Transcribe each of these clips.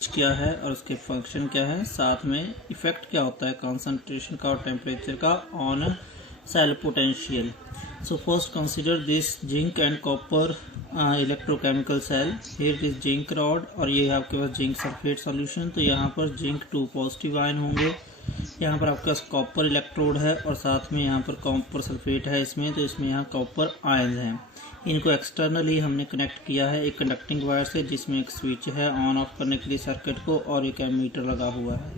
क्या है और उसके फंक्शन क्या है, साथ में इफेक्ट क्या होता है कंसंट्रेशन का और टेम्परेचर का on cell potential. So first consider this zinc and copper electrochemical cell. Here is zinc rod और ये आपके पास जिंक सल्फेट सॉल्यूशन। तो यहाँ पर जिंक 2 पॉजिटिव आयन होंगे, यहाँ पर आपके पास कॉपर इलेक्ट्रोड है और साथ में यहाँ पर कॉपर सल्फेट है इसमें, तो इसमें यहाँ कॉपर आयन हैं। इनको एक्सटर्नली हमने कनेक्ट किया है एक कंडक्टिंग वायर से, जिसमें एक स्विच है ऑन ऑफ करने के लिए सर्किट को और एक एमीटर लगा हुआ है।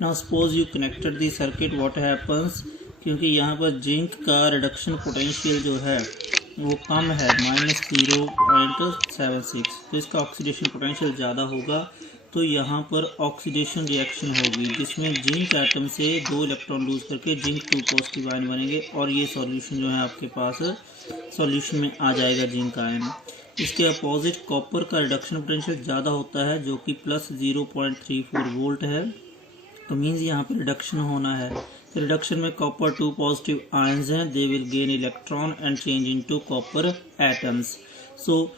Now suppose you connected the circuit, what happens, क्योंकि यहाँ पर जिंक का रिडक्शन पोटेंशियल जो है वो कम है -0.76, तो इसका ऑक्सीडेशन पोटेंशियल ज़्यादा होगा। तो यहाँ पर ऑक्सीडेशन रिएक्शन होगी जिसमें जिंक एटम से 2 इलेक्ट्रॉन लूज करके जिंक 2 पॉजिटिव आयन बनेंगे और ये सॉल्यूशन जो है आपके पास सॉल्यूशन में आ जाएगा जिंक आयन। इसके अपोजिट कॉपर का रिडक्शन पोटेंशियल ज़्यादा होता है जो कि +0.34 वोल्ट है। तो मीन्स यहाँ पे रिडक्शन होना है। तो रिडक्शन में कॉपर 2 पॉजिटिव आयन्स हैं, they will gain electron and change into copper atoms. So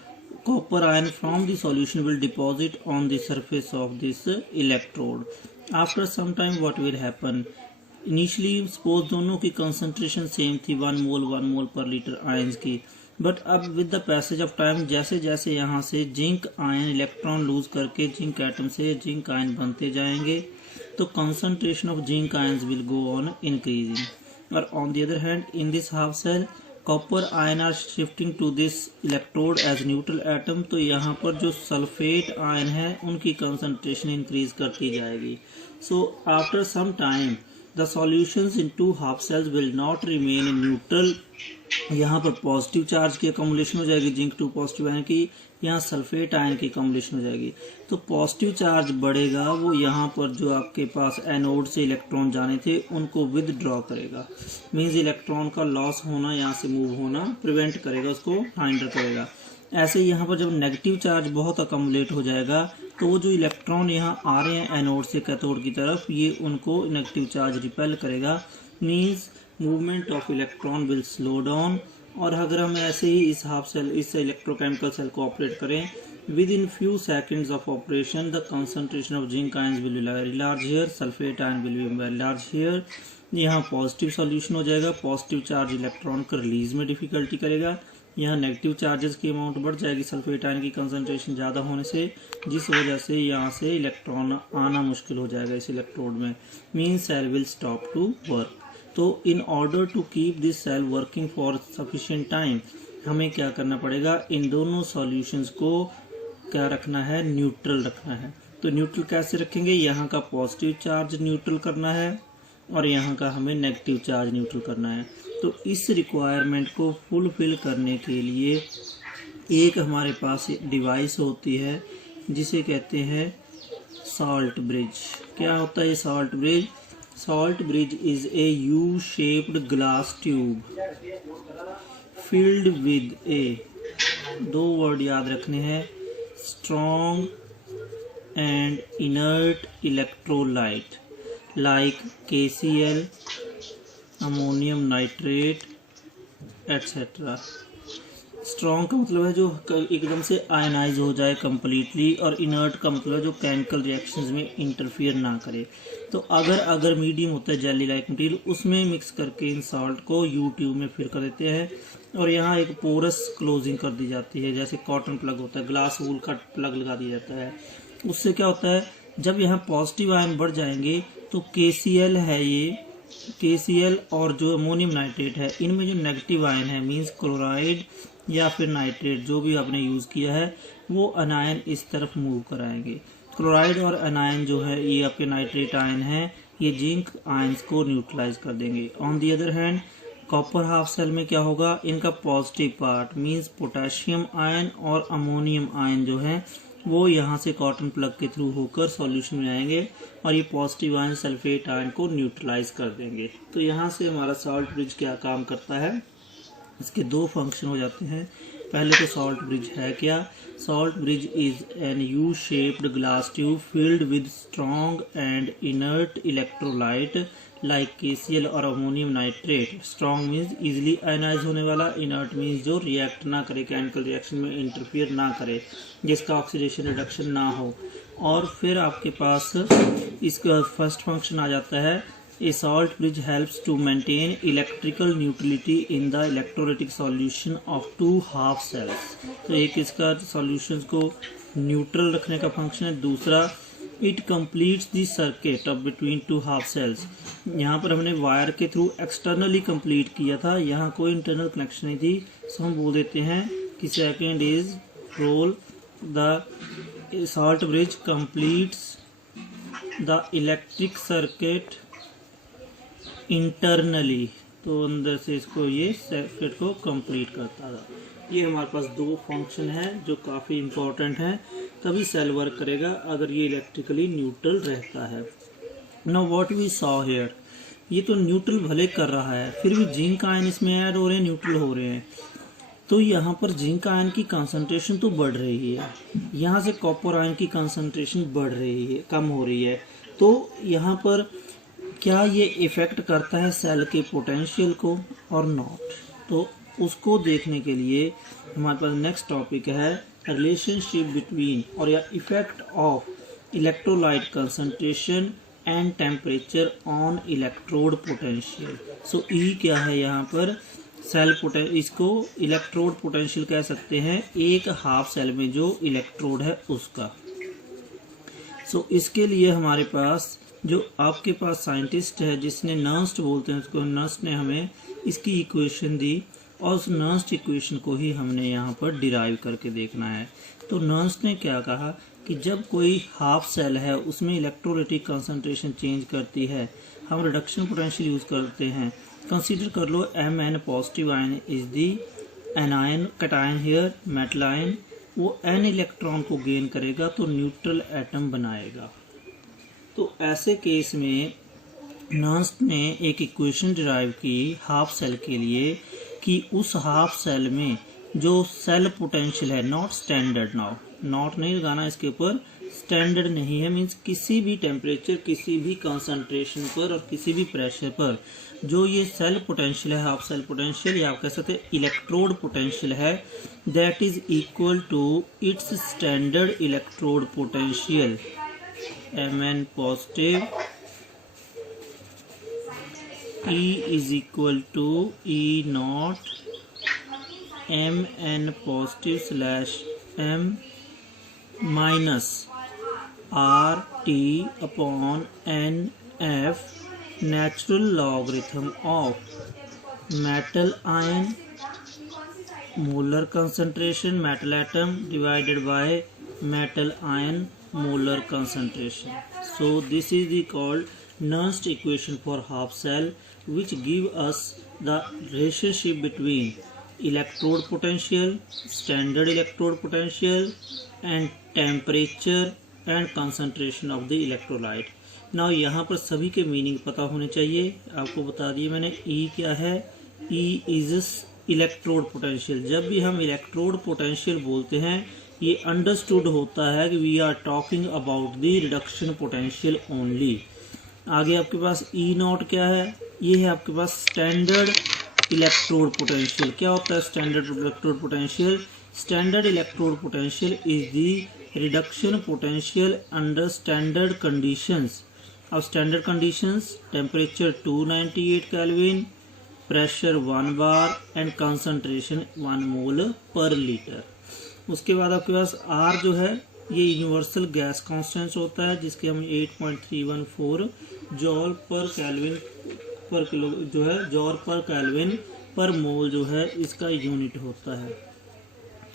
copper ion from the solution will deposit on the surface of this electrode. After some time what will happen? Initially suppose दोनों की concentration same थी 1 mole per litre ions की, but अब with the passage of time जैसे जैसे यहाँ से zinc ion electron lose करके जिंक एटम से जिंक आयन बनते जाएंगे तो concentration of zinc ions will go on increasing. और on the other hand in this half cell copper ion are shifting to this electrode as neutral atom. तो यहाँ पर जो सल्फेट आयन है उनकी कंसंट्रेशन इंक्रीज करती जाएगी। So after some time the solutions in 2 half cells will not remain in neutral. यहाँ पर पॉजिटिव चार्ज की अकोमोडेशन हो जाएगी जिंक 2 पॉजिटिव आयन की, यहाँ सल्फेट आयन की अकोमोडेशन हो जाएगी। तो पॉजिटिव चार्ज बढ़ेगा, वो यहाँ पर जो आपके पास एनोड से इलेक्ट्रॉन जाने थे उनको विदड्रॉ करेगा, मीन्स इलेक्ट्रॉन का लॉस होना, यहाँ से मूव होना प्रिवेंट करेगा, उसको हाइंडर करेगा। ऐसे यहाँ पर जब नेगेटिव चार्ज बहुत अकोमोडेट हो जाएगा तो वो जो इलेक्ट्रॉन यहाँ आ रहे हैं एनोड से कैथोड की तरफ, ये उनको नेगेटिव चार्ज रिपेल करेगा, means movement of electron will slow down. और अगर हम ऐसे ही इस हाफ सेल, इस इलेक्ट्रोकेमिकल सेल को ऑपरेट करें, with in few seconds of operation the concentration of zinc ions will be very large here, sulphate ion will be very large here. यहाँ positive solution हो जाएगा, पॉजिटिव चार्ज इलेक्ट्रॉन का release में difficulty करेगा, यहाँ negative charges की amount बढ़ जाएगी सल्फेट आयन की कंसंट्रेशन ज़्यादा होने से, जिस वजह से यहाँ से इलेक्ट्रॉन आना मुश्किल हो जाएगा इस इलेक्ट्रोड में, means cell will stop to work. तो in order to keep this cell working for sufficient time हमें क्या करना पड़ेगा, इन दोनों सॉल्यूशंस को क्या रखना है, न्यूट्रल रखना है। तो न्यूट्रल कैसे रखेंगे, यहाँ का पॉजिटिव चार्ज न्यूट्रल करना है और यहाँ का हमें नेगेटिव चार्ज न्यूट्रल करना है। तो इस रिक्वायरमेंट को फुलफिल करने के लिए एक हमारे पास डिवाइस होती है जिसे कहते हैं सॉल्ट ब्रिज। क्या होता है ये salt bridge? Salt bridge is a U-shaped glass tube filled with a, 2 word याद रखने हैं, strong and inert electrolyte like KCl, ammonium nitrate etc. Strong का मतलब है जो एकदम से आयनाइज हो जाए कम्प्लीटली, और इनर्ट का मतलब जो केमिकल रिएक्शंस में इंटरफियर ना करे। तो अगर मीडियम होता है जेली लाइक मटेरियल, उसमें मिक्स करके इन सॉल्ट को यू ट्यूब में फिर कर देते हैं और यहाँ एक पोरस क्लोजिंग कर दी जाती है, जैसे कॉटन प्लग होता है, ग्लास वूल का प्लग लगा दिया जाता है। उससे क्या होता है, जब यहाँ पॉजिटिव आयन बढ़ जाएंगे तो KCl है, ये KCl और जो अमोनियम नाइट्रेट है, इनमें जो नेगेटिव आयन है मीन्स क्लोराइड या फिर नाइट्रेट जो भी आपने यूज़ किया है, वो अनायन इस तरफ मूव कराएंगे। क्लोराइड और अनायन जो है ये आपके नाइट्रेट आयन है, ये जिंक आयंस को न्यूट्रलाइज कर देंगे। On the other hand copper half cell में क्या होगा, इनका positive part means potassium ion और अमोनियम आयन जो है वो यहाँ से कॉटन प्लग के थ्रू होकर सॉल्यूशन में आएंगे और ये पॉजिटिव आयन सल्फेट आयन को न्यूट्रलाइज कर देंगे। तो यहाँ से हमारा सॉल्ट ब्रिज क्या काम करता है, इसके 2 फंक्शन हो जाते हैं। पहले तो सॉल्ट ब्रिज है क्या, salt bridge is an U shaped glass tube filled with strong and inert electrolyte like KCl और ammonium nitrate. Strong means easily ionise होने वाला, इनर्ट मीन्स जो रिएक्ट ना करे, केमिकल रिएक्शन में इंटरफियर ना करे, जिसका ऑक्सीडेशन रिडक्शन ना हो। और फिर आपके पास इसका फर्स्ट फंक्शन आ जाता है, a salt bridge helps to maintain electrical neutrality in the electrolytic solution of two half cells. तो एक इसका सॉल्यूशंस को न्यूट्रल रखने का फंक्शन है। दूसरा, it completes the circuit of between two half cells. यहाँ पर हमने वायर के थ्रू एक्सटर्नली कंप्लीट किया था, यहाँ कोई इंटरनल कनेक्शन नहीं थी, सो हम बोल देते हैं कि second is role the salt bridge completes the electric circuit internally. तो अंदर से इसको ये सर्किट को कंप्लीट करता था। ये हमारे पास दो फंक्शन है जो काफ़ी इम्पोर्टेंट हैं, तभी सेल वर्क करेगा अगर ये इलेक्ट्रिकली न्यूट्रल रहता है। Now what we saw here, ये तो न्यूट्रल भले कर रहा है, फिर भी जिंक आयन इसमें ऐड हो रहे हैं, न्यूट्रल हो रहे हैं। तो यहाँ पर जिंक आयन की कंसंट्रेशन तो बढ़ रही है, यहाँ से कॉपर आयन की कंसंट्रेशन बढ़ रही है, कम हो रही है। तो यहाँ पर क्या ये इफेक्ट करता है सेल के पोटेंशियल को और नॉट? तो उसको देखने के लिए हमारे पास नेक्स्ट टॉपिक है रिलेशनशिप बिटवीन और या effect of electrolyte concentration and temperature on electrode potential. So E क्या है यहाँ पर? सेल इसको इलेक्ट्रोड पोटेंशियल कह सकते हैं, एक हाफ सेल में जो इलेक्ट्रोड है उसका। सो इसके लिए हमारे पास जो आपके पास साइंटिस्ट है जिसने नर्स्ट बोलते हैं उसको, नर्स्ट ने हमें इसकी इक्वेशन दी और उस नर्स्ट इक्वेशन को ही हमने यहाँ पर डिराइव करके देखना है। तो नर्स्ट ने क्या कहा कि जब कोई हाफ सेल है उसमें इलेक्ट्रोलाइटिक कंसंट्रेशन चेंज करती है, हम रिडक्शन पोटेंशियल यूज करते हैं। कंसीडर कर लो Mn positive ion is the anion cation here metal ion, वो n इलेक्ट्रॉन को गेन करेगा तो न्यूट्रल एटम बनाएगा। तो ऐसे केस में नर्स्ट ने एक इक्वेशन डिराइव की हाफ सेल के लिए कि उस हाफ सेल में जो सेल पोटेंशियल है, नॉट स्टैंडर्ड, नाउ नॉट नहीं लगाना इसके ऊपर, स्टैंडर्ड नहीं है, मीन्स किसी भी टेम्परेचर, किसी भी कंसंट्रेशन पर और किसी भी प्रेशर पर जो ये सेल पोटेंशियल है, हाफ सेल पोटेंशियल या आप कह सकते हैं इलेक्ट्रोड पोटेंशियल है, that is equal to its standard electrode potential Mn positive E is equal to E naught Mn positive slash M minus RT upon NF natural logarithm of metal ion molar concentration metal atom divided by metal ion molar concentration. So this is the called Nernst equation for half cell, which give us the relationship between electrode potential, standard electrode potential and temperature and concentration of the electrolyte. Now यहाँ पर सभी के meaning पता होने चाहिए, आपको बता दिए मैंने। E क्या है? E is electrode potential. जब भी हम इलेक्ट्रोड पोटेंशियल बोलते हैं ये अंडरस्टूड होता है कि we are talking about the reduction potential only. आगे आपके पास E नॉट क्या है? ये है आपके पास स्टैंडर्ड इलेक्ट्रोड पोटेंशियल। क्या होता है standard electrode potential? Standard electrode potential is the reduction potential under standard conditions. अब standard conditions temperature 298 kelvin, pressure 1 bar and concentration 1 mole per litre. उसके बाद आपके पास R जो है ये यूनिवर्सल गैस कांस्टेंट होता है जिसके हम 8.314 जॉल पर केल्विन पर किलो जो है, जॉल पर केल्विन पर मोल जो है इसका यूनिट होता है।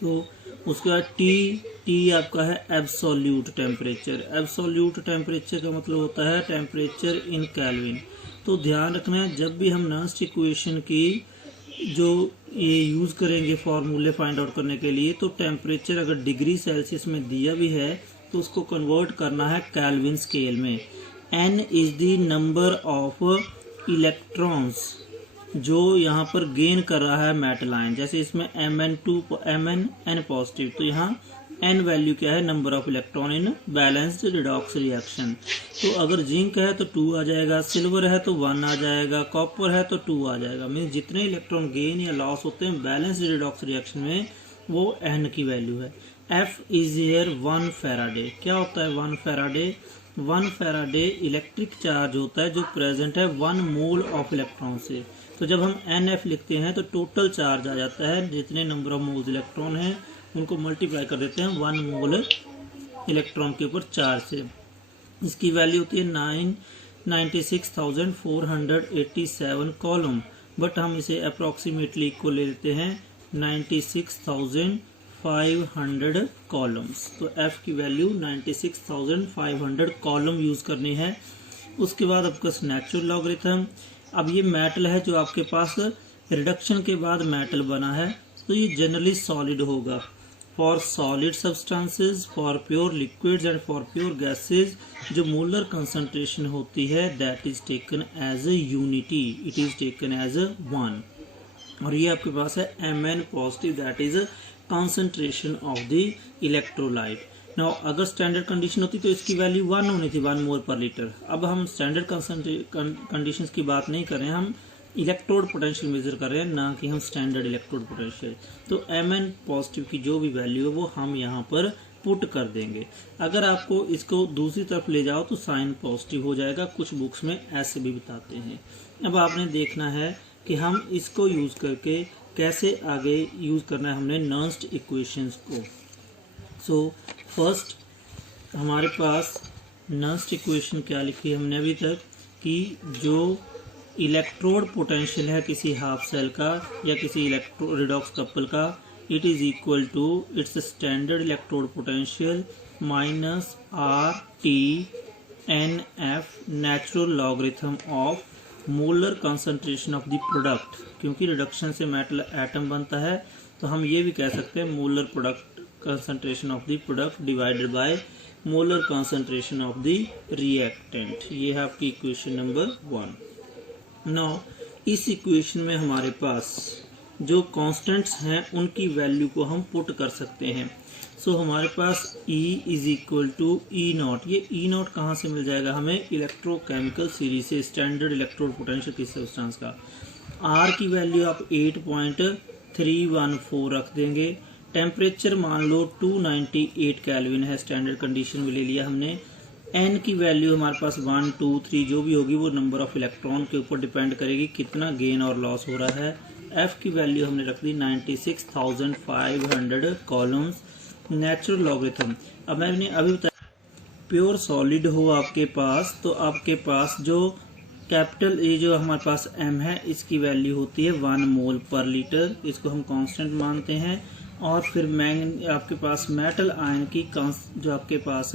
तो उसके बाद T आपका है एब्सोल्यूट टेम्परेचर। एब्सोल्यूट टेम्परेचर का मतलब होता है टेम्परेचर इन केल्विन। तो ध्यान रखना है जब भी हम नर्स्ट इक्वेशन की जो ये यूज़ करेंगे फॉर्मूले फाइंड आउट करने के लिए, तो टेम्परेचर अगर डिग्री सेल्सियस में दिया भी है तो उसको कन्वर्ट करना है केल्विन स्केल में। N is the number of electrons जो यहाँ पर गेन कर रहा है मेटल आयन। जैसे इसमें Mn पॉजिटिव, तो यहाँ N वैल्यू क्या है? Number of electron in balanced redox reaction. तो अगर जिंक है तो 2 आ जाएगा, सिल्वर है तो 1 आ जाएगा, कॉपर है तो 2 आ जाएगा। मीन्स जितने इलेक्ट्रॉन गेन या लॉस होते हैं बैलेंस्ड रिडॉक्स रिएक्शन में वो N की वैल्यू है। F is here 1 Faraday. क्या होता है 1 फैराडे? 1 फैराडे इलेक्ट्रिक चार्ज होता है जो प्रेजेंट है 1 मोल ऑफ इलेक्ट्रॉन से। तो जब हम NF लिखते हैं तो टोटल चार्ज आ जाता है, जितने नंबर ऑफ मोल्स इलेक्ट्रॉन हैं उनको मल्टीप्लाई कर देते हैं 1 मोल इलेक्ट्रॉन के ऊपर चार्ज से। इसकी वैल्यू होती है 96,487 कॉलम, बट हम इसे अप्रॉक्सीमेटली को ले लेते हैं 96,500 कॉलम्स। तो F की वैल्यू 96,500 कॉलम यूज करनी है। उसके बाद आपका नेचुरल लॉगरिथम। अब ये मेटल है जो आपके पास रिडक्शन के बाद मेटल बना है, तो ये जनरली सॉलिड होगा। For solid substances, for pure liquids and for pure gases जो मोलर कंसंट्रेशन होती है that is taken as a unity, it is taken as a 1। और ये आपके पास है Mn positive that is concentration of the electrolyte. Now अगर standard condition होती तो इसकी वैल्यू 1 होनी थी, 1 मोल पर लीटर। अब हम स्टैंडर्ड कंडीशंस की बात नहीं कर रहे हैं, हम इलेक्ट्रोड पोटेंशियल मेजर कर रहे हैं, ना कि हम स्टैंडर्ड इलेक्ट्रोड पोटेंशियल। तो Mn पॉजिटिव की जो भी वैल्यू है वो हम यहाँ पर पुट कर देंगे। अगर आपको इसको दूसरी तरफ ले जाओ तो साइन पॉजिटिव हो जाएगा, कुछ बुक्स में ऐसे भी बताते हैं। अब आपने देखना है कि हम इसको यूज करके कैसे आगे यूज करना है हमने नर्स्ट इक्वेशंस को। सो फर्स्ट हमारे पास नर्स्ट इक्वेशन क्या लिखी है हमने अभी तक कि जो इलेक्ट्रोड पोटेंशियल है किसी हाफ सेल का या किसी इलेक्ट्रो रिडॉक्स कपल का, it is equal to its standard electrode potential minus RT/NF natural logarithm of molar concentration of the product. क्योंकि रिडक्शन से मेटल एटम बनता है तो हम ये भी कह सकते हैं molar product concentration of the product divided by molar concentration of the reactant. ये है आपकी इक्वेशन नंबर 1। नाउ इस इक्वेशन में हमारे पास जो कांस्टेंट्स हैं उनकी वैल्यू को हम पुट कर सकते हैं। सो हमारे पास E is equal to E0। ये E0 कहाँ से मिल जाएगा हमें? इलेक्ट्रोकेमिकल सीरीज से, स्टैंडर्ड इलेक्ट्रोड पोटेंशियल किस सब्सटेंस का। R की वैल्यू आप 8.314 रख देंगे। टेम्परेचर मान लो 298 केल्विन है, स्टैंडर्ड कंडीशन में ले लिया हमने। N की वैल्यू हमारे पास 1, 2, 3 जो भी होगी वो नंबर ऑफ इलेक्ट्रॉन के ऊपर डिपेंड करेगी कितना गेन और लॉस हो रहा है। F की वैल्यू हमने रख दी 96,500 कॉलम्स। नेचुरल लॉगरिथम, अब मैंने अभी बताया प्योर सॉलिड हो आपके पास तो आपके पास जो कैपिटल ए जो हमारे पास M है इसकी वैल्यू होती है 1 मोल पर लीटर, इसको हम कांस्टेंट मानते हैं। और फिर आपके पास मेटल आयन की जो आपके पास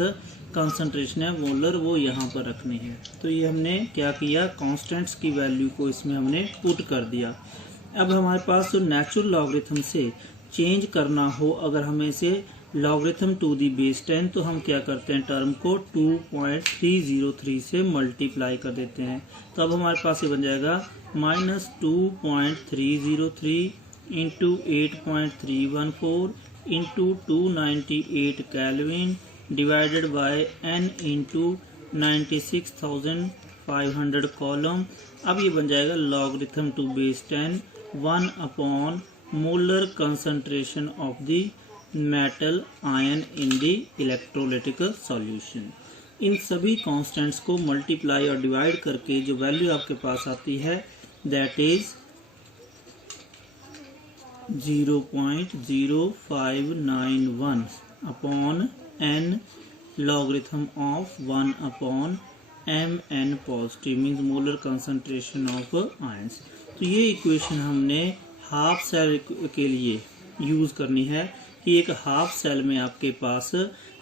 कंसंट्रेशन है मोलर वो यहाँ पर रखनी है। तो ये हमने क्या किया, कांस्टेंट्स की वैल्यू को इसमें हमने पुट कर दिया। अब हमारे पास जो नेचुरल लॉगरिथम से चेंज करना हो, अगर हमें इसे लॉगरिथम टू दी बेस 10 तो हम क्या करते हैं, टर्म को 2.303 से मल्टीप्लाई कर देते हैं। तो अब हमारे पास ये बन जाएगा -2.303 into 8.314 into 298 kelvin divided by n into 96,500 coulomb. अब ये बन जाएगा logarithm to base 10 1 upon molar concentration of the metal ion in the electrolytic solution. इन सभी कांस्टेंट्स को मल्टीप्लाई और डिवाइड करके जो वैल्यू आपके पास आती है that is 0.0591 upon n logarithm of 1 upon Mn positive means molar concentration of ions. तो ये इक्वेशन हमने हाफ सेल के लिए यूज करनी है कि एक हाफ सेल में आपके पास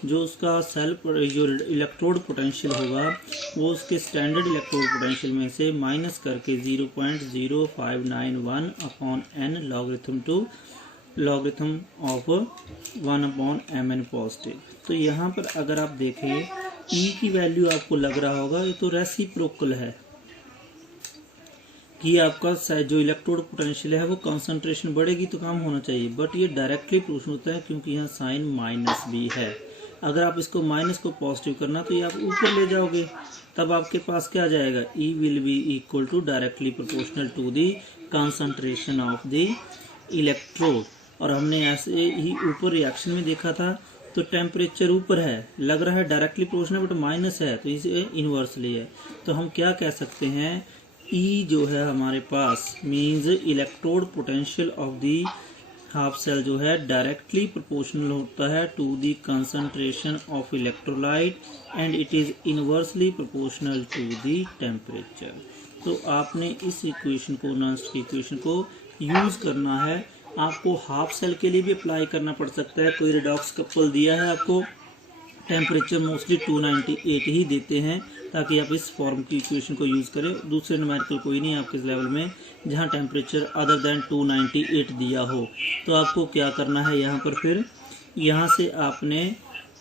जो उसका सेल जो इलेक्ट्रोड पोटेंशियल होगा वो उसके स्टैंडर्ड इलेक्ट्रोड पोटेंशियल में से माइनस करके 0.0591 upon n logarithm of 1 upon Mn positive. तो यहाँ पर अगर आप देखें E की वैल्यू आपको लग रहा होगा ये तो रेसिप्रोकल है कि आपका जो इलेक्ट्रोड पोटेंशियल है वो कंसंट्रेशन बढ़ेगी तो काम होना चाहिए, बट ये डायरेक्टली प्रूफ होता है क्योंकि यहाँ साइन माइनस भी है। अगर आप इसको माइनस को पॉजिटिव करना तो ये आप ऊपर ले जाओगे, तब आपके पास क्या आ जाएगा, E will be equal to directly proportional to the concentration of the electrode. और हमने ऐसे ही ऊपर रिएक्शन में देखा था तो टेम्परेचर ऊपर है, लग रहा है डायरेक्टली प्रोपोर्शनल बट माइनस है, तो इसे इन्वर्सली है। तो हम क्या कह सकते हैं, ई जो है हमारे पास means electrode potential of the half cell जो है डायरेक्टली प्रोपोर्शनल होता है to the concentration of electrolyte and it is inversely proportional to the temperature. तो आपने इस इक्वेशन को, नॉन्स्ट की इक्वेशन को यूज करना है। आपको हाफ सेल के लिए भी अप्लाई करना पड़ सकता है। कोई रिडॉक्स कपल दिया है आपको, टेम्परेचर मोस्टली 298 ही देते हैं, ताकि आप इस फॉर्म की इक्वेशन को यूज़ करें। दूसरे न्यूमेरिकल कोई नहीं है आपके लेवल में जहां टेम्परेचर अदर देन 298 दिया हो। तो आपको क्या करना है, यहाँ पर फिर यहाँ से आपने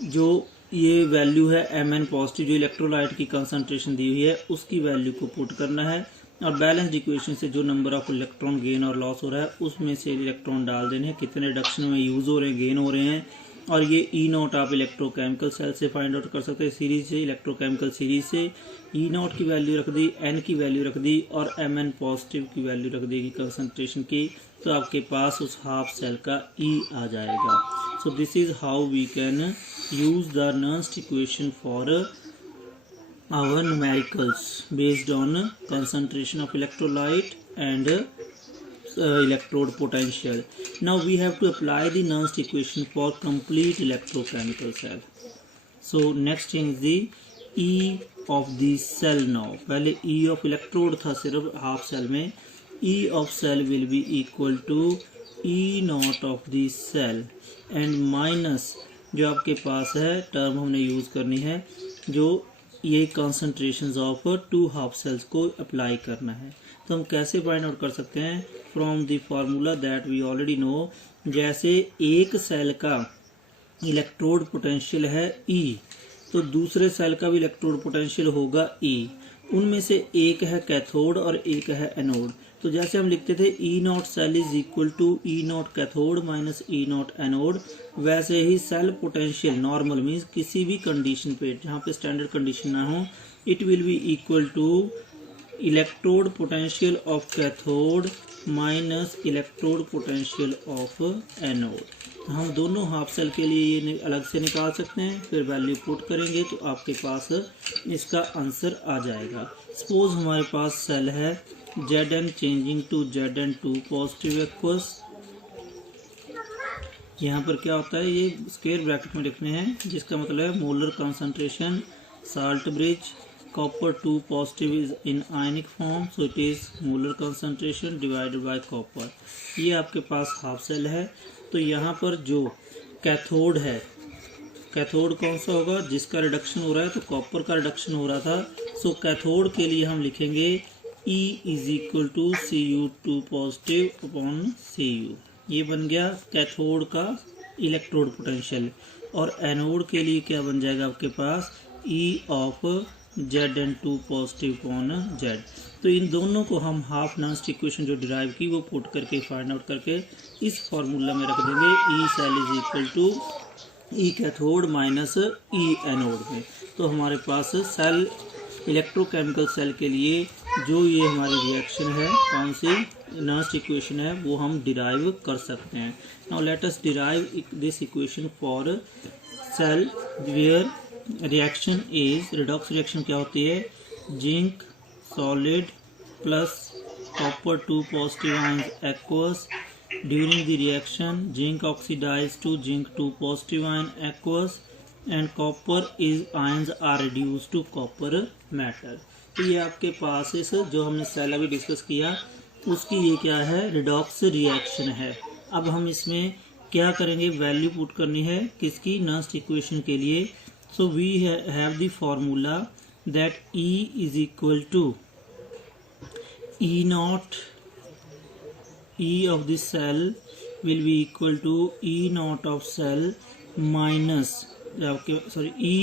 जो ये वैल्यू है Mn पॉजिटिव, जो इलेक्ट्रोलाइट की कंसंट्रेशन दी हुई है, उसकी वैल्यू को पुट करना है और बैलेंस्ड इक्वेशन से जो नंबर ऑफ इलेक्ट्रॉन गेन और लॉस हो रहा है उसमें से इलेक्ट्रॉन डाल देने हैं, कितने रिडक्शन में यूज़ हो रहे हैं, गेन हो रहे हैं। और ये ई नोट आप इलेक्ट्रोकेमिकल सेल से फाइंड आउट कर सकते हैं, सीरीज से, इलेक्ट्रोकेमिकल सीरीज से। ई नोट की वैल्यू रख दी, एन की वैल्यू रख दी और Mn पॉजिटिव की वैल्यू रख देगी कंसंट्रेशन की, तो आपके पास उस हाफ सेल का ई आ जाएगा। So this is how we can use the Nernst equation for our numericals based on concentration of electrolyte and electrode potential. Now we have to apply the Nernst equation for complete electrochemical cell. So next thing is the E of the cell now. पहले E of electrode था सिर्फ half cell में, E of cell will be equal to E naught of the cell and minus जो आपके पास है term हमने use करनी है, जो ये concentrations of two half cells को अप्लाई करना है। तो हम कैसे फाइंड आउट कर सकते हैं, from the formula that we already know. जैसे एक सेल का इलेक्ट्रोड पोटेंशियल है E, तो दूसरे सेल का भी इलेक्ट्रोड पोटेंशियल होगा E। उनमें से एक है कैथोड और एक है एनोड। तो जैसे हम लिखते थे E not cell is equal to E naught cathode minus E naught anode, वैसे ही सेल पोटेंशियल नॉर्मल मीन्स किसी भी कंडीशन पे जहाँ पे स्टैंडर्ड कंडीशन ना हो, it will be equal to electrode potential of cathode minus electrode potential of anode. हम दोनों हाफ सेल के लिए ये अलग से निकाल सकते हैं, फिर वैल्यू पुट करेंगे तो आपके पास इसका आंसर आ जाएगा। सपोज हमारे पास सेल है Zn changing to Zn2 positive aqueous. यहाँ पर क्या होता है, ये स्क्वायर ब्रैकेट में लिखने हैं, जिसका मतलब है molar concentration salt bridge copper 2 positive is in ionic form, so it is molar concentration divided by copper. ये आपके पास हाफ सेल है। तो यहाँ पर जो कैथोड है, कैथोड कौन सा होगा, जिसका रिडक्शन हो रहा है, तो कॉपर का रिडक्शन हो रहा था। सो कैथोड के लिए हम लिखेंगे E is equal to Cu2 positive upon Cu। ये बन गया कैथोड का इलेक्ट्रोड पोटेंशियल। और एनोड के लिए क्या बन जाएगा आपके पास, E of Zn2 positive upon Z। तो इन दोनों को हम हाफ नर्स्ट इक्वेशन जो डिराइव की वो पुट करके फाइंड आउट करके इस फॉर्मूला में रख देंगे, E cell is equal to E cathode minus E anode में। तो हमारे पास सेल इलेक्ट्रोकेमिकल सेल के लिए जो ये हमारी रिएक्शन है, कौन सी नर्स्ट इक्वेशन है, वो हम डिराइव कर सकते हैं। Now let us derive this equation for cell where reaction is, redox reaction क्या होती है, zinc solid plus copper 2 positive ions aqueous. During the reaction zinc oxidise to zinc 2 positive ion aqueous and copper is ions are reduce to copper metal. तो ये आपके पास इस जो हमने cell अभी डिस्कस किया उसकी ये क्या है, रिडॉक्स रिएक्शन है। अब हम इसमें क्या करेंगे, वैल्यू पुट करनी है किसकी, नर्स्ट इक्वेशन के लिए। So we have the formula that E is equal to E naught, E of the cell will be equal to E not of cell minus E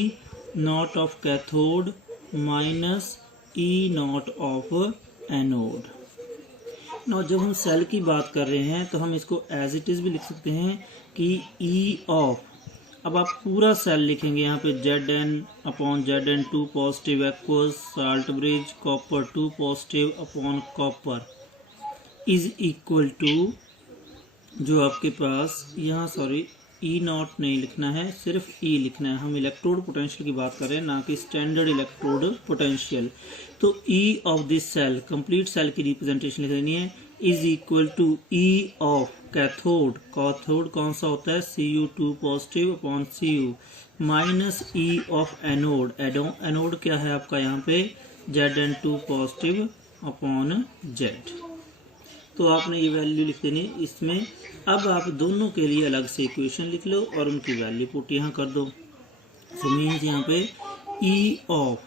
not of cathode minus E not of anode. ना जब हम cell की बात कर रहे हैं तो हम इसको एज इट इज भी लिख सकते हैं कि E ऑफ, अब आप पूरा सेल लिखेंगे यहाँ पे Zn upon Zn2 positive aqueous salt bridge copper 2 positive upon copper is equal to जो आपके पास यहाँ सॉरी ई नॉट नहीं लिखना है, सिर्फ ई लिखना है। हम इलेक्ट्रोड पोटेंशियल की बात कर रहे हैं, ना कि स्टैंडर्ड इलेक्ट्रोड पोटेंशियल। तो E of this cell, complete cell की रिप्रेजेंटेशन लिख देनी है, is equal to E of cathode, cathode कौन सा होता है Cu2 positive upon Cu, minus E of anode, anode क्या है आपका यहाँ पे Zn2 पॉजिटिव अपॉन Z। तो आपने ये वैल्यू लिख देनी इसमें। अब आप दोनों के लिए अलग से इक्वेशन लिख लो और उनकी वैल्यू पुट यहाँ कर दो। सो मीन्स यहाँ पे E of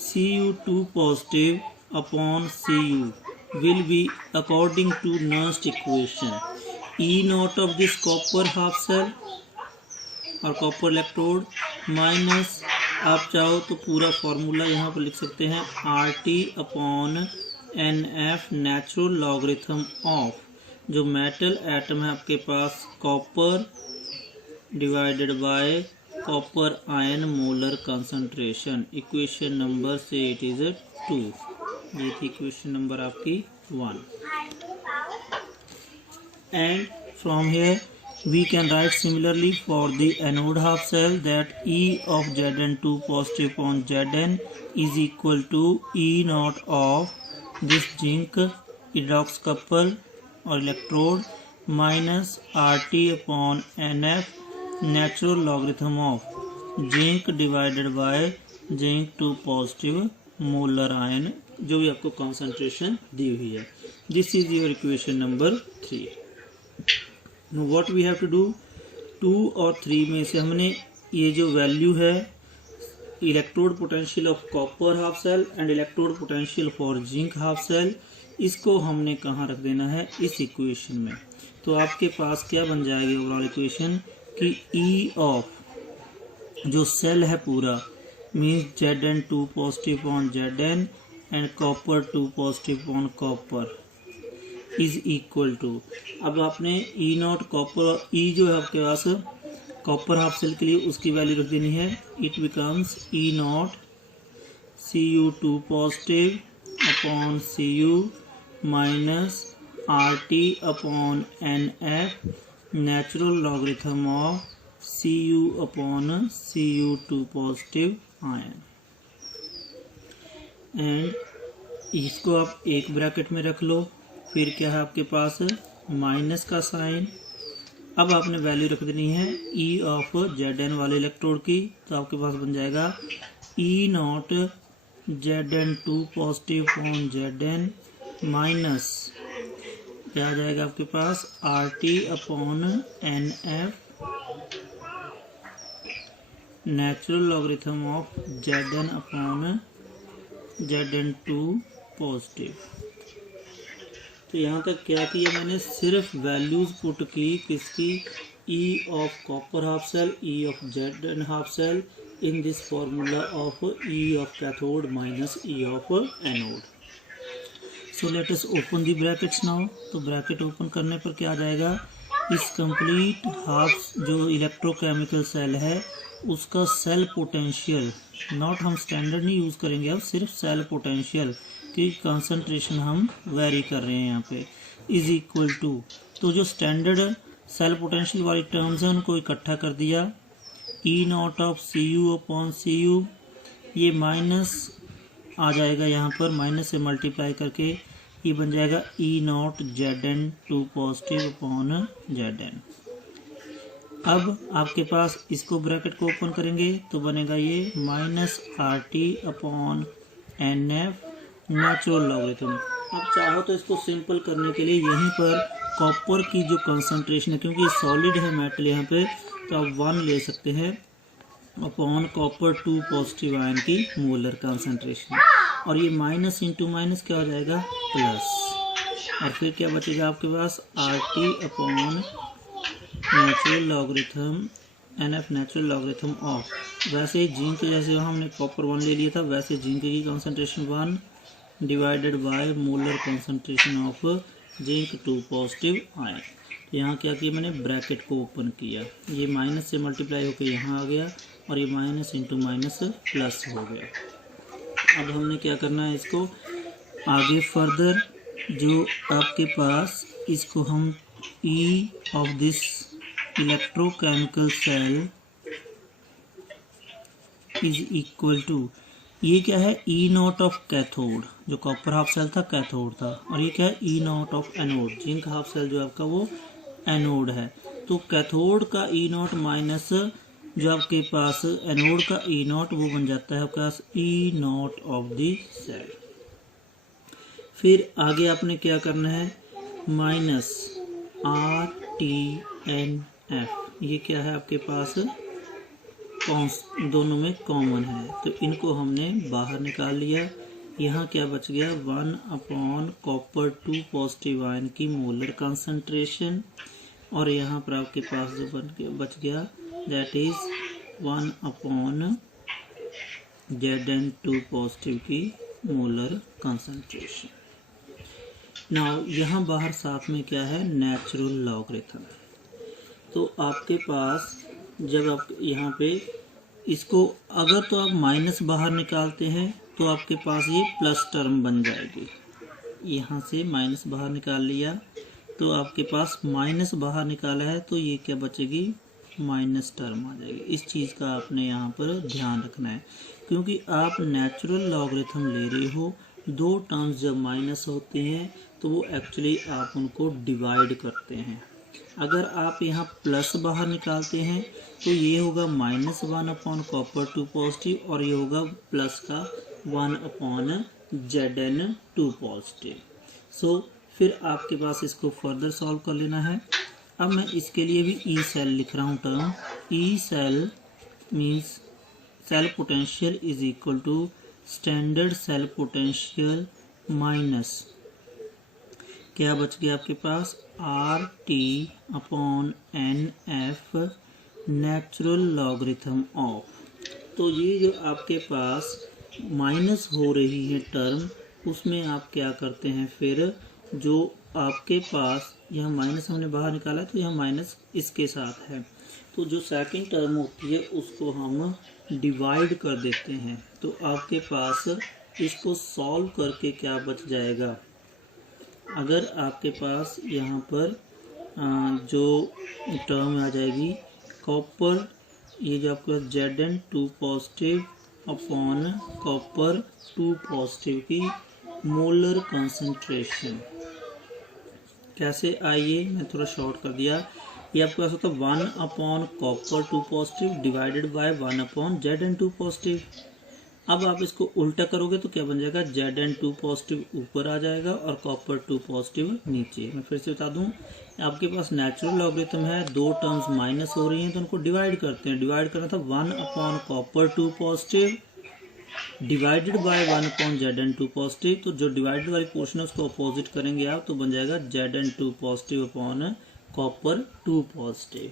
Cu2 positive upon Cu will be according to Nernst equation E naught of this copper half cell और कॉपर इलेक्ट्रोड माइनस, आप चाहो तो पूरा फॉर्मूला यहाँ पर लिख सकते हैं, RT upon NF natural logarithm of जो मेटल एटम है आपके पास copper divided by copper ion molar concentration. Equation number से इट इज 2, ये थी इक्वेशन नंबर आपकी 1। And from here we can write similarly for the anode half cell that E of Zn2 positive upon Zn is equal to E naught of this zinc redox couple or electrode minus RT upon NF natural logarithm of zinc divided by zinc 2 positive molar ion, जो भी आपको concentration दी हुई है। This is your equation number 3। Now what we have to do, 2 और 3 में से हमने ये जो वैल्यू है electrode potential of copper half cell and electrode potential for zinc half cell, इसको हमने कहाँ रख देना है, इस इक्वेशन में। तो आपके पास क्या बन जाएगी ओवरऑल इक्वेशन कि ई ऑफ जो सेल है पूरा means Zn2 positive on Zn and copper 2 positive on copper is equal to, अब आपने ई नॉट कॉपर, ई जो है आपके पास कॉपर हाफ सेल के लिए उसकी वैल्यू रख देनी है, it becomes E not Cu2 positive upon Cu minus RT upon NF natural logarithm of Cu upon Cu2 positive ion. And इसको आप एक ब्रैकेट में रख लो, फिर क्या है आपके पास माइनस का साइन। अब आपने वैल्यू रख देनी है ई ऑफ Zn वाले इलेक्ट्रोड की, तो आपके पास बन जाएगा E naught Zn2 positive on Zn minus क्या आ जाएगा आपके पास RT upon NF natural logarithm of Zn upon Zn2 positive. तो यहाँ तक क्या किया मैंने, सिर्फ वैल्यूज पुट की किसकी, E of copper half cell, E of Zn half cell in this formula of E of cathode minus E of anode. So let us open the brackets now. तो ब्रैकेट ओपन करने पर क्या आ जाएगा, इस complete half जो electrochemical cell है उसका सेल पोटेंशियल, नॉट हम स्टैंडर्ड नहीं यूज़ करेंगे, अब सिर्फ सेल पोटेंशियल की कंसंट्रेशन हम वेरी कर रहे हैं यहाँ पे, इज इक्वल टू, तो जो स्टैंडर्ड सेल पोटेंशियल वाली टर्म्स हैं उनको इकट्ठा कर दिया, E naught of Cu upon Cu, ये माइनस आ जाएगा यहाँ पर, माइनस से मल्टीप्लाई करके ये बन जाएगा E naught Zn2 positive upon Zn। अब आपके पास इसको ब्रैकेट को ओपन करेंगे तो बनेगा ये minus RT upon NF natural logarithm. आप चाहो तो इसको सिंपल करने के लिए यहीं पर कॉपर की जो कंसंट्रेशन है, क्योंकि सॉलिड है मेटल यहाँ पे, तो आप 1 ले सकते हैं अपॉन कॉपर 2 पॉजिटिव आयन की मोलर कंसंट्रेशन, और ये माइनस इंटू माइनस क्या हो जाएगा प्लस, और फिर क्या बचेगा आपके पास RT upon natural logarithm NF natural logarithm of, वैसे ही जिंक जैसे हमने कॉपर 1 ले लिया था वैसे जिंक की concentration 1 divided by molar concentration of zinc 2 positive ion. यहाँ क्या किया मैंने, ब्रैकेट को ओपन किया, ये माइनस से मल्टीप्लाई होकर यहाँ आ गया और ये माइनस इंटू माइनस प्लस हो गया। अब हमने क्या करना है, इसको आगे फर्दर जो आपके पास इसको हम E of this electrochemical cell is equal to, ये क्या है, E नॉट ऑफ कैथोड, जो कॉपर हाफ सेल था कैथोड था, और ये क्या है E not of anode, zinc half cell जो आपका वो एनोड है। तो कैथोड का E नॉट माइनस जो आपके पास एनोड का E नॉट, वो बन जाता है आपके पास E not of the cell. फिर आगे आपने क्या करना है, माइनस RTNF, ये क्या है आपके पास, दोनों में कॉमन है, तो इनको हमने बाहर निकाल लिया। यहाँ क्या बच गया, 1 कॉपर 2 पॉजिटिव आयन की मोलर कंसंट्रेशन, और यहाँ पर आपके पास जो बच गया दैट इज 1 Zn2 पॉजिटिव की मोलर कंसंट्रेशन। नाउ यहाँ बाहर साथ में क्या है, नेचुरल लॉगरिथम। तो आपके पास जब आप यहाँ पे इसको अगर तो आप माइनस बाहर निकालते हैं तो आपके पास ये प्लस टर्म बन जाएगी। यहाँ से माइनस बाहर निकाल लिया तो आपके पास माइनस बाहर निकाला है तो ये क्या बचेगी, माइनस टर्म आ जाएगी। इस चीज़ का आपने यहाँ पर ध्यान रखना है, क्योंकि आप नेचुरल लॉगरिथम ले रहे हो, दो टर्म्स जब माइनस होती हैं तो वो एक्चुअली आप उनको डिवाइड करते हैं। अगर आप यहाँ प्लस बाहर निकालते हैं तो ये होगा -1 कॉपर 2 पॉजिटिव, और ये होगा प्लस का 1 Zn2 पॉजिटिव। सो फिर आपके पास इसको फर्दर सॉल्व कर लेना है। अब मैं इसके लिए भी ई सेल लिख रहा हूँ term. E cell means cell potential is equal to standard cell potential minus क्या बच गया आपके पास, RT/NF नेचुरल लॉगरिथम ऑफ। तो ये जो आपके पास माइनस हो रही है टर्म, उसमें आप क्या करते हैं, फिर जो आपके पास यहाँ माइनस हमने बाहर निकाला तो यहाँ माइनस इसके साथ है, तो जो सेकंड टर्म होती है उसको हम डिवाइड कर देते हैं। तो आपके पास इसको सॉल्व करके क्या बच जाएगा, अगर आपके पास यहाँ पर जो टर्म आ जाएगी कॉपर, ये जो आपके पास Zn2 positive upon copper 2 positive की मोलर कंसंट्रेशन कैसे आइए, मैं थोड़ा शॉर्ट कर दिया। ये आपके पास होता है 1 copper 2 positive divided by 1 Zn2 positive. अब आप इसको उल्टा करोगे तो क्या बन जाएगा, Zn2 पॉजिटिव ऊपर आ जाएगा और कॉपर 2 पॉजिटिव नीचे। मैं फिर से बता दूं, आपके पास नेचुरल लॉगरिथम है, दो टर्म्स माइनस हो रही हैं तो उनको डिवाइड करते हैं। डिवाइड करना था 1 copper 2 positive divided by 1 Zn2 positive. तो जो डिवाइडेड वाली पोर्शन है उसको अपोजिट करेंगे आप, तो बन जाएगा Zn2 positive upon copper 2 positive.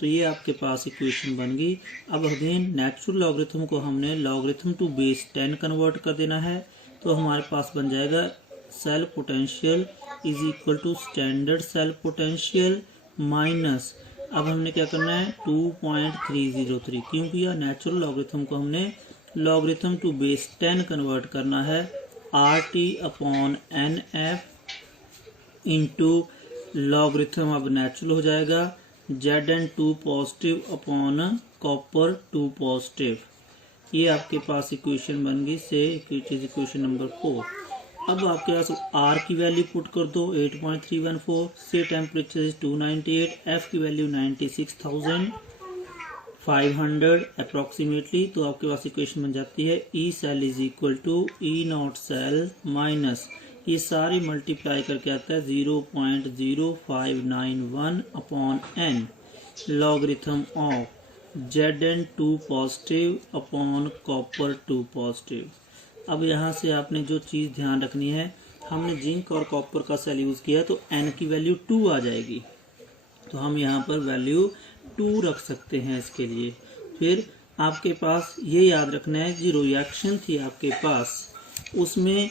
तो ये आपके पास इक्वेशन बन गई। अब अगेन नेचुरल लॉगरिथम को हमने लॉगरिथम टू बेस 10 कन्वर्ट कर देना है, तो हमारे पास बन जाएगा cell potential is equal to standard cell potential minus, अब हमने क्या करना है 2.303, क्योंकि यह नेचुरल लॉगरिथम को हमने लॉगरिथम टू बेस 10 कन्वर्ट करना है, RT/NF इंटू लॉगरिथम अब नेचुरल हो जाएगा Zn2 positive upon copper 2 positive. ये आपके पास इक्वेशन बन गई से इक्वेशन नंबर 4। अब आपके पास R की वैल्यू पुट कर दो 8.314, से टेम्परेचर 298, F की वैल्यू 96,500 अप्रोक्सीमेटली। तो आपके पास इक्वेशन बन जाती है E cell is equal to E not cell minus ये सारी मल्टीप्लाई करके आता है 0.0591 upon n logarithm of Zn2 positive upon copper 2 positive. अब यहाँ से आपने जो चीज़ ध्यान रखनी है, हमने जिंक और कॉपर का सेल यूज़ किया तो n की वैल्यू 2 आ जाएगी, तो हम यहाँ पर वैल्यू 2 रख सकते हैं इसके लिए। फिर आपके पास ये याद रखना है जो रिएक्शन थी आपके पास उसमें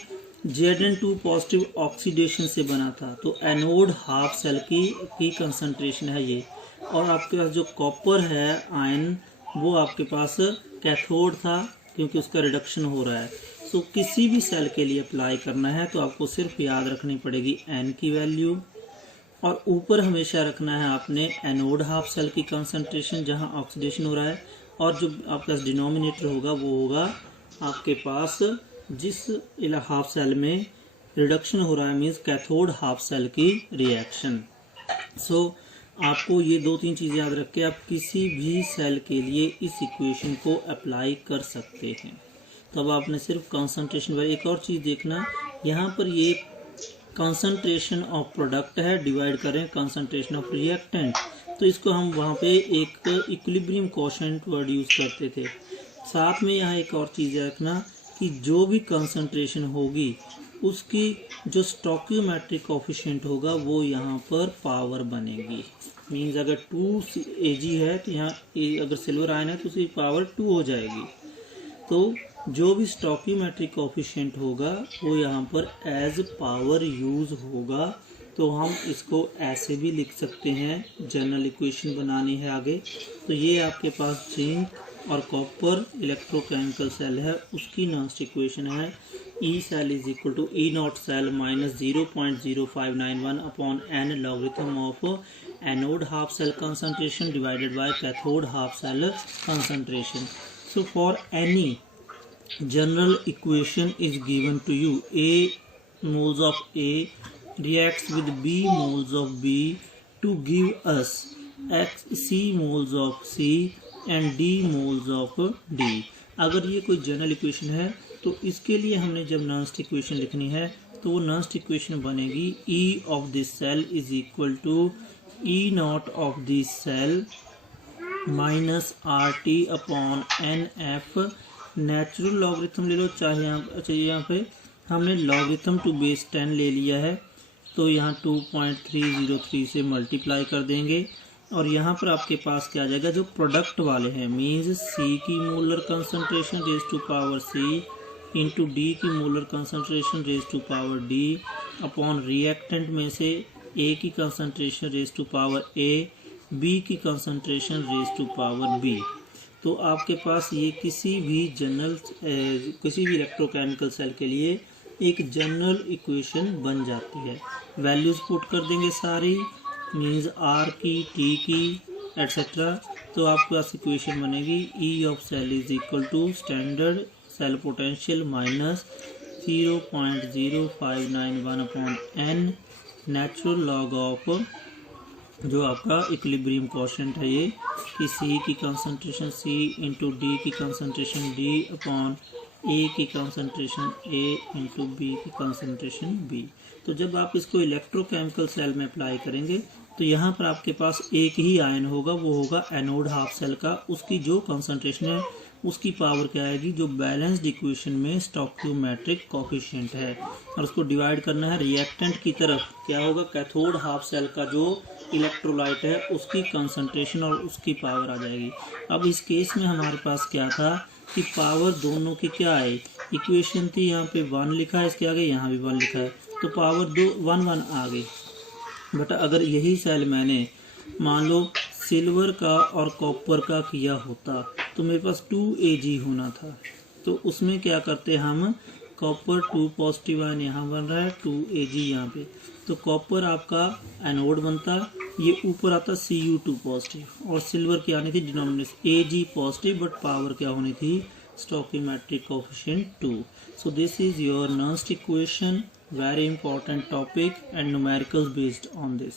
Zn2 पॉजिटिव ऑक्सीडेशन से बना था, तो एनोड हाफ सेल की कंसंट्रेशन है ये, और आपके पास जो कॉपर है आयन वो आपके पास कैथोड था क्योंकि उसका रिडक्शन हो रहा है। सो किसी भी सेल के लिए अप्लाई करना है तो आपको सिर्फ याद रखनी पड़ेगी n की वैल्यू, और ऊपर हमेशा रखना है आपने एनोड हाफ सेल की कंसंट्रेशन जहां ऑक्सीडेशन हो रहा है, और जो आपका डिनोमिनेटर होगा वो होगा आपके पास जिस हाफ सेल में रिडक्शन हो रहा है, मीन्स कैथोड हाफ सेल की रिएक्शन। सो आपको ये 2-3 चीज़ें याद रख के आप किसी भी सेल के लिए इस इक्वेशन को अप्लाई कर सकते हैं। तो अब आपने सिर्फ कंसंट्रेशन पर एक और चीज़ देखना, यहाँ पर ये कंसंट्रेशन ऑफ प्रोडक्ट है, डिवाइड करें कंसंट्रेशन ऑफ रिएक्टेंट, तो इसको हम वहाँ पे एक इक्विलिब्रियम कोशेंट वर्ड यूज़ करते थे। साथ में यहाँ एक और चीज़ रखना कि जो भी कंसंट्रेशन होगी उसकी जो स्टोइकियोमेट्रिक कोफिशिएंट होगा वो यहाँ पर पावर बनेगी। मीन्स अगर 2 Ag है तो यहाँ अगर सिल्वर आयन है तो उसकी पावर 2 हो जाएगी। तो जो भी स्टोइकियोमेट्रिक कोफिशिएंट होगा वो यहाँ पर एज पावर यूज होगा। तो हम इसको ऐसे भी लिख सकते हैं, जनरल इक्वेशन बनानी है आगे। तो ये आपके पास जिंक और कॉपर इलेक्ट्रोकेमिकल सेल है, उसकी नेक्स्ट इक्वेशन है E cell is equal to E naught cell minus 0.0591 upon n logarithm of anode half cell concentration divided by cathode half cell concentration. So for any general equation is given to you, A moles of A reacts with B moles of B to give us C moles of C and D moles of D. अगर ये कोई general equation है तो इसके लिए हमने जब Nernst equation लिखनी है तो वो नॉन्स्ट इक्वेशन बनेगी E of this cell is equal to E not of this cell minus RT upon NF। Natural logarithm ले लो, चाहे यहाँ पे हमने लॉगरिथम टू बेस 10 ले लिया है तो यहाँ 2.303 से मल्टीप्लाई कर देंगे, और यहाँ पर आपके पास क्या आ जाएगा, जो प्रोडक्ट वाले हैं मीन्स C की molar concentration raise to power C into D की molar concentration raise to power D upon reactant में से A की concentration raise to power A, B की concentration raise to power B। तो आपके पास ये किसी भी इलेक्ट्रोकेमिकल सेल के लिए एक जनरल इक्वेशन बन जाती है। वैल्यूज पुट कर देंगे सारी, मीन्स R की, T की एटसेट्रा। तो आपके पास इक्वेशन बनेगी E of cell is equal to standard cell potential minus 0.0591 upon n natural log of जो आपका इक्विलिब्रियम कोशेंट है ये कि C की कंसंट्रेशन C इंटू D की कंसंट्रेशन D अपॉन A की कंसंट्रेशन A इंटू B की कंसंट्रेशन B। तो जब आप इसको इलेक्ट्रोकेमिकल सेल में अप्लाई करेंगे तो यहाँ पर आपके पास एक ही आयन होगा, वो होगा एनोड हाफ सेल का। उसकी जो कंसंट्रेशन है उसकी पावर क्या आएगी, जो बैलेंस्ड इक्वेशन में स्टोइकियोमेट्रिक कोफिशिएंट है, और उसको डिवाइड करना है रिएक्टेंट की तरफ। क्या होगा, कैथोड हाफ सेल का जो इलेक्ट्रोलाइट है उसकी कंसंट्रेशन और उसकी पावर आ जाएगी। अब इस केस में हमारे पास क्या था कि पावर दोनों की क्या है, इक्वेशन थी यहाँ पे 1 लिखा है, इसके आगे यहाँ भी 1 लिखा है, तो पावर 1 आ गई। बट अगर यही सेल मैंने मान लो सिल्वर का और कॉपर का किया होता तो मेरे पास 2 Ag होना था। तो उसमें क्या करते हम, कॉपर 2 पॉजिटिव आयन यहाँ बन रहा है, 2 Ag यहाँ पे, तो कॉपर आपका एनोड बनता, ये ऊपर आता Cu2 पॉजिटिव, और सिल्वर की आनी थी denominator Ag positive, but power क्या होनी थी, stoichiometric coefficient 2। So this is your next equation, very important topic and numericals based on this.